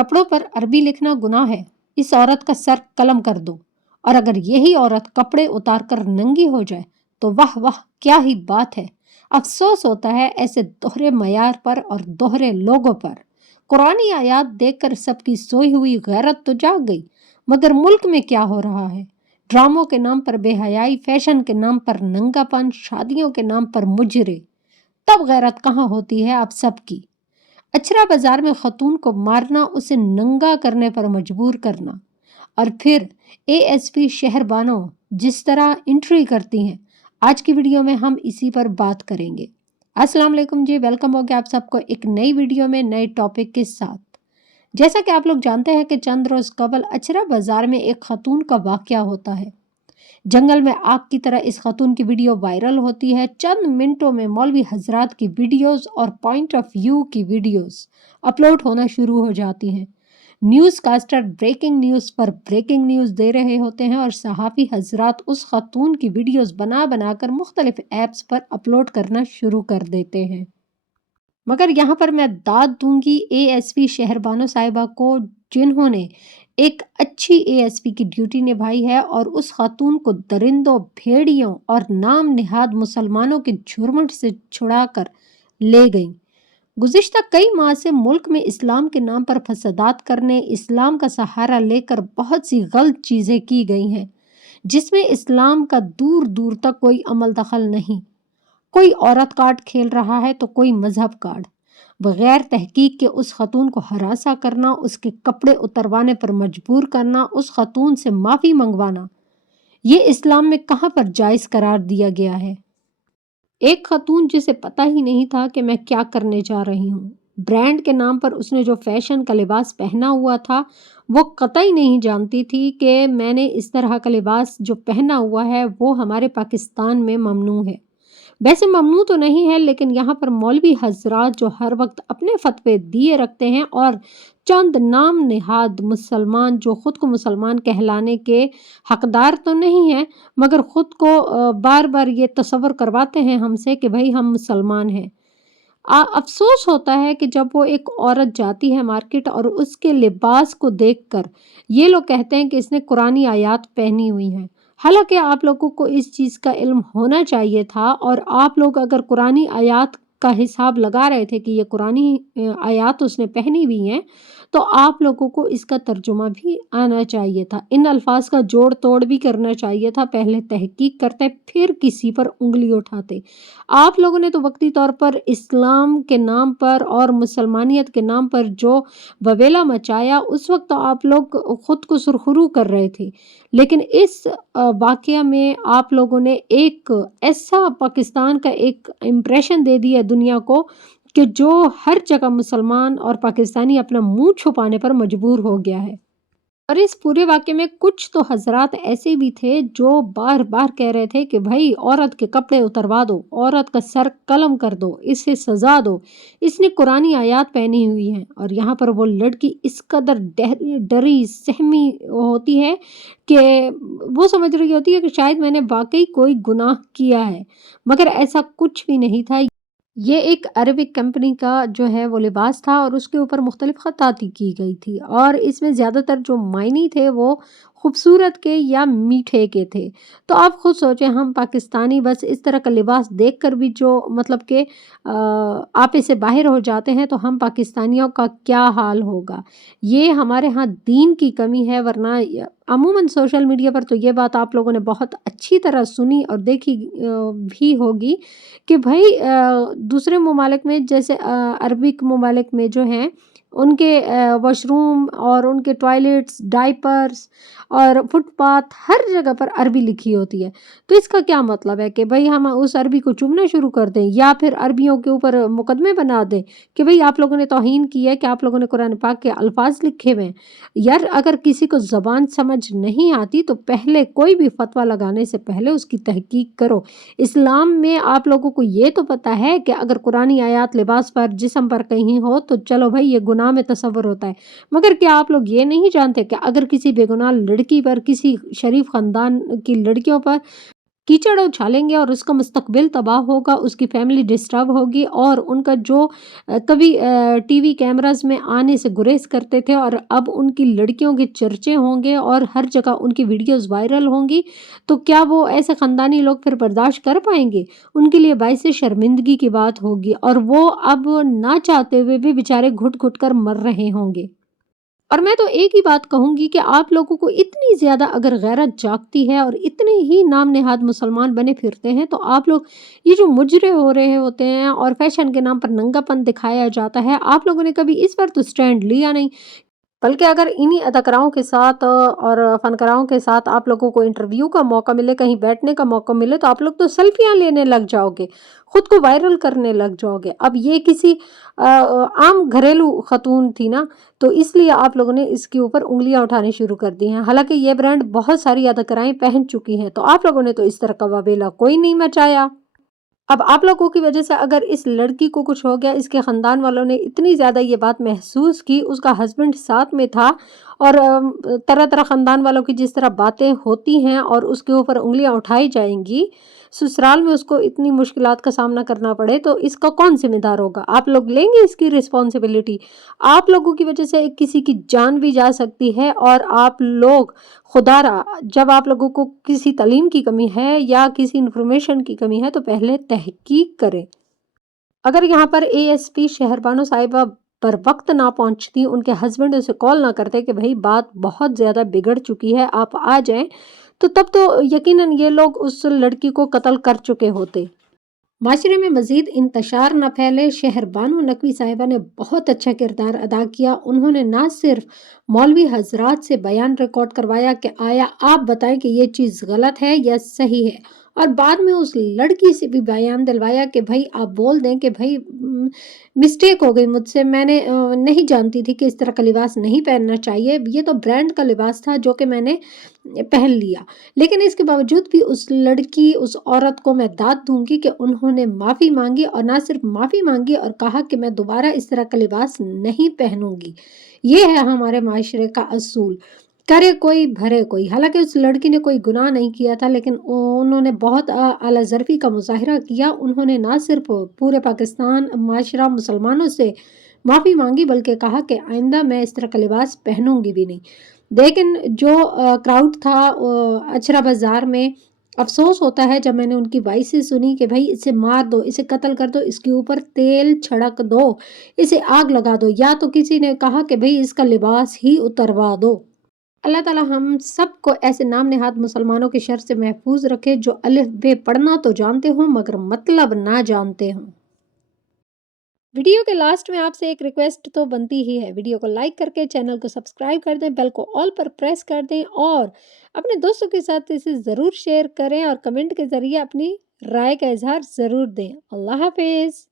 कपड़ों पर अरबी लिखना गुनाह है। इस औरत का सर कलम कर दो। और अगर यही औरत कपड़े उतारकर नंगी हो जाए तो वाह वाह क्या ही बात है। अफसोस होता है ऐसे दोहरे मयार पर और दोहरे लोगों पर। कुरानी आयात देखकर सबकी सोई हुई गैरत तो जाग गई, मगर मुल्क में क्या हो रहा है? ड्रामों के नाम पर बेहयाई, फैशन के नाम पर नंगापन, शादियों के नाम पर मुजरे। तब गैरत कहाँ होती है आप सबकी? अचरा बाजार में खतून को मारना, उसे नंगा करने पर मजबूर करना, और फिर एएसपी शहरबानो जिस तरह एंट्री करती हैं। आज की वीडियो में हम इसी पर बात करेंगे। अस्सलाम वालेकुम जी, वेलकम हो गया आप सबको एक नई वीडियो में नए टॉपिक के साथ। जैसा कि आप लोग जानते हैं कि चंद रोज कबल अचरा बाजार में एक खतून का वाकया होता है। जंगल में आग की तरह इस खतून की वीडियो वायरल होती है। चंद मिनटों में मौलवी हजरात की वीडियोस और पॉइंट ऑफ व्यू की वीडियोस अपलोड होना शुरू हो जाती हैं। न्यूज़ कास्टर ब्रेकिंग न्यूज़ पर ब्रेकिंग न्यूज़ दे रहे होते हैं और सहाफ़ी हजरात उस खतून की वीडियोस बना बनाकर मुख्तलिफ ऐप्स पर अपलोड करना शुरू कर देते हैं। मगर यहाँ पर मैं दाद दूंगी एएसपी शहरबानो साहिबा को, जिन्होंने एक अच्छी एएसपी की ड्यूटी निभाई है और उस खातून को दरिंदों, भेड़ियों और नाम निहाद मुसलमानों के झुरमुट से छुड़ाकर ले गईं। गुज़िश्ता कई माह से मुल्क में इस्लाम के नाम पर फसादात करने, इस्लाम का सहारा लेकर बहुत सी गलत चीज़ें की गई हैं, जिसमें इस्लाम का दूर दूर तक कोई अमल दखल नहीं। कोई औरत कार्ड खेल रहा है तो कोई मजहब कार्ड। बगैर तहकीक के उस खतून को हरासा करना, उसके कपड़े उतरवाने पर मजबूर करना, उस खतून से माफ़ी मंगवाना, ये इस्लाम में कहाँ पर जायज़ करार दिया गया है? एक खतून जिसे पता ही नहीं था कि मैं क्या करने जा रही हूँ। ब्रांड के नाम पर उसने जो फैशन का लिबास पहना हुआ था, वो कतई नहीं जानती थी कि मैंने इस तरह का लिबास जो पहना हुआ है वो हमारे पाकिस्तान में ममनू है। वैसे ममनू तो नहीं है, लेकिन यहाँ पर मौलवी हजरात जो हर वक्त अपने फतवे दिए रखते हैं और चंद नाम निहाद मुसलमान जो ख़ुद को मुसलमान कहलाने के हकदार तो नहीं हैं, मगर ख़ुद को बार बार ये तसव्वुर करवाते हैं हमसे कि भाई हम मुसलमान हैं। अफसोस होता है कि जब वो एक औरत जाती है मार्केट और उसके लिबास को देखकर ये लोग कहते हैं कि इसने कुरानी आयात पहनी हुई हैं। हालांकि आप लोगों को इस चीज़ का इल्म होना चाहिए था, और आप लोग अगर कुरानी आयात का हिसाब लगा रहे थे कि ये कुरानी आयात उसने पहनी हुई हैं, तो आप लोगों को इसका तर्जुमा भी आना चाहिए था। इन अल्फाज का जोड़ तोड़ भी करना चाहिए था। पहले तहकीक करते फिर किसी पर उंगली उठाते। आप लोगों ने तो वक्ती तौर पर इस्लाम के नाम पर और मुसलमानियत के नाम पर जो बवेला मचाया, उस वक्त तो आप लोग खुद को सुरखरू कर रहे थे। लेकिन इस वाक़या में आप लोगों ने एक ऐसा पाकिस्तान का एक इम्प्रेशन दे दिया दुनिया को कि जो हर जगह मुसलमान और पाकिस्तानी अपना मुंह छुपाने पर मजबूर हो गया है। और इस पूरे वाक़ये में कुछ तो हज़रात ऐसे भी थे जो बार बार कह रहे थे कि भाई औरत के कपड़े उतरवा दो, औरत का सर कलम कर दो, इसे सज़ा दो, इसने कुरानी आयात पहनी हुई हैं। और यहाँ पर वो लड़की इस कदर डरी सहमी होती है कि वो समझ रही होती है कि शायद मैंने वाकई कोई गुनाह किया है, मगर ऐसा कुछ भी नहीं था। ये एक अरबिक कंपनी का जो है वो लिबास था और उसके ऊपर मुख्तलिफ ख़त्ताती की गई थी, और इसमें ज़्यादातर जो मायने थे वो खूबसूरत के या मीठे के थे। तो आप खुद सोचें, हम पाकिस्तानी बस इस तरह का लिबास देखकर भी जो मतलब कि आपे से बाहर हो जाते हैं, तो हम पाकिस्तानियों का क्या हाल होगा। ये हमारे यहाँ दीन की कमी है, वरना अमूमन सोशल मीडिया पर तो ये बात आप लोगों ने बहुत अच्छी तरह सुनी और देखी भी होगी कि भाई दूसरे ममालिक में जैसे अरबिक ममालिक में जो हैं उनके वॉशरूम और उनके टॉयलेट्स, डाइपर्स और फुटपाथ हर जगह पर अरबी लिखी होती है। तो इसका क्या मतलब है कि भाई हम उस अरबी को चुभना शुरू कर दें या फिर अरबियों के ऊपर मुकदमे बना दें कि भाई आप लोगों ने तौहीन की है, कि आप लोगों ने कुरान पाक के अल्फाज लिखे हुए हैं। यार अगर किसी को ज़बान समझ नहीं आती तो पहले कोई भी फतवा लगाने से पहले उसकी तहकीक करो। इस्लाम में आप लोगों को ये तो पता है कि अगर कुरानी आयात लिबास पर, जिस्म पर कहीं हो तो चलो भाई ये गुनाह में तसव्वुर होता है, मगर क्या आप लोग ये नहीं जानते कि अगर किसी बेगुनाह लड़की पर, किसी शरीफ ख़ानदान की लड़कियों पर कीचड़ उछालेंगे और उसका मुस्तकबिल तबाह होगा, उसकी फैमिली डिस्टर्ब होगी और उनका जो कभी टीवी कैमरास में आने से गुरेज करते थे और अब उनकी लड़कियों के चर्चे होंगे और हर जगह उनकी वीडियोस वायरल होंगी, तो क्या वो ऐसे ख़ानदानी लोग फिर बर्दाश्त कर पाएंगे? उनके लिए बाइस शर्मिंदगी की बात होगी और वो अब ना चाहते हुए भी बेचारे घुट घुट कर मर रहे होंगे। और मैं तो एक ही बात कहूँगी कि आप लोगों को इतनी ज़्यादा अगर गैरत जागती है और इतने ही नाम नेहाद मुसलमान बने फिरते हैं, तो आप लोग ये जो मुजरे हो रहे होते हैं और फैशन के नाम पर नंगापन दिखाया जाता है, आप लोगों ने कभी इस पर तो स्टैंड लिया नहीं। बल्कि अगर इन्हीं अदाकाराओं के साथ और फ़नकाराओं के साथ आप लोगों को इंटरव्यू का मौका मिले, कहीं बैठने का मौका मिले, तो आप लोग तो सेल्फियाँ लेने लग जाओगे, खुद को वायरल करने लग जाओगे। अब ये किसी आम घरेलू ख़तून थी ना, तो इसलिए आप लोगों ने इसके ऊपर उँगलियाँ उठानी शुरू कर दी हैं। हालाँकि ये ब्रांड बहुत सारी अदाकाराएँ पहन चुकी हैं, तो आप लोगों ने तो इस तरह का वबेला कोई नहीं मचाया। अब आप लोगों की वजह से अगर इस लड़की को कुछ हो गया, इसके ख़ानदान वालों ने इतनी ज़्यादा ये बात महसूस की, उसका हस्बैंड साथ में था और तरह-तरह ख़ानदान वालों की जिस तरह बातें होती हैं और उसके ऊपर उँगलियाँ उठाई जाएँगी, ससुराल में उसको इतनी मुश्किलात का सामना करना पड़े, तो इसका कौन ज़िम्मेदार होगा? आप लोग लेंगे इसकी रिस्पॉन्सिबिलिटी? आप लोगों की वजह से किसी की जान भी जा सकती है और आप लोग खुदारा जब आप लोगों को किसी तालीम की कमी है या किसी इन्फॉर्मेशन की कमी है तो पहले तहकीक करें। अगर यहाँ पर एएसपी शहरबानो साहिबा पर वक्त ना पहुँचती, उनके हस्बैंड उसे कॉल ना करते कि भाई बात बहुत ज़्यादा बिगड़ चुकी है, आप आ जाएं, तो तब तो यकीनन ये लोग उस लड़की को कत्ल कर चुके होते। माशरे में मज़ीद इंतशार न फैले, शहरबानो नकवी साहिबा ने बहुत अच्छा किरदार अदा किया। उन्होंने ना सिर्फ मौलवी हजरात से बयान रिकॉर्ड करवाया कि आया आप बताएं कि ये चीज़ गलत है या सही है, और बाद में उस लड़की से भी बयान दिलवाया कि भाई आप बोल दें कि भाई मिस्टेक हो गई मुझसे, मैंने नहीं जानती थी कि इस तरह का लिबास नहीं पहनना चाहिए, ये तो ब्रांड का लिबास था जो कि मैंने पहन लिया। लेकिन इसके बावजूद भी उस लड़की, उस औरत को मैं दाद दूंगी कि उन्होंने माफ़ी मांगी और ना सिर्फ माफ़ी मांगी और कहा कि मैं दोबारा इस तरह का लिबास नहीं पहनूंगी। ये है हमारे माशरे का असूल, करे कोई भरे कोई। हालांकि उस लड़की ने कोई गुनाह नहीं किया था, लेकिन उन्होंने बहुत आला ज़र्फ़ी का मुज़ाहिरा किया। उन्होंने ना सिर्फ पूरे पाकिस्तान माशरा मुसलमानों से माफ़ी मांगी, बल्कि कहा कि आइंदा मैं इस तरह का लिबास पहनूंगी भी नहीं। लेकिन जो क्राउड था अचरा बाज़ार में, अफ़सोस होता है जब मैंने उनकी वॉइसेस सुनी कि भाई इसे मार दो, इसे कत्ल कर दो, इसके ऊपर तेल छिड़क दो, इसे आग लगा दो, या तो किसी ने कहा कि भाई इसका लिबास ही उतरवा दो। अल्लाह ताला हम सबको ऐसे नाम नेहाद मुसलमानों के शर से महफूज रखे जो अलिफ बे पढ़ना तो जानते हों मगर मतलब ना जानते हों। वीडियो के लास्ट में आपसे एक रिक्वेस्ट तो बनती ही है, वीडियो को लाइक करके चैनल को सब्सक्राइब कर दें, बेल को ऑल पर प्रेस कर दें और अपने दोस्तों के साथ इसे ज़रूर शेयर करें और कमेंट के ज़रिए अपनी राय का इजहार ज़रूर दें। अल्लाह हाफिज़।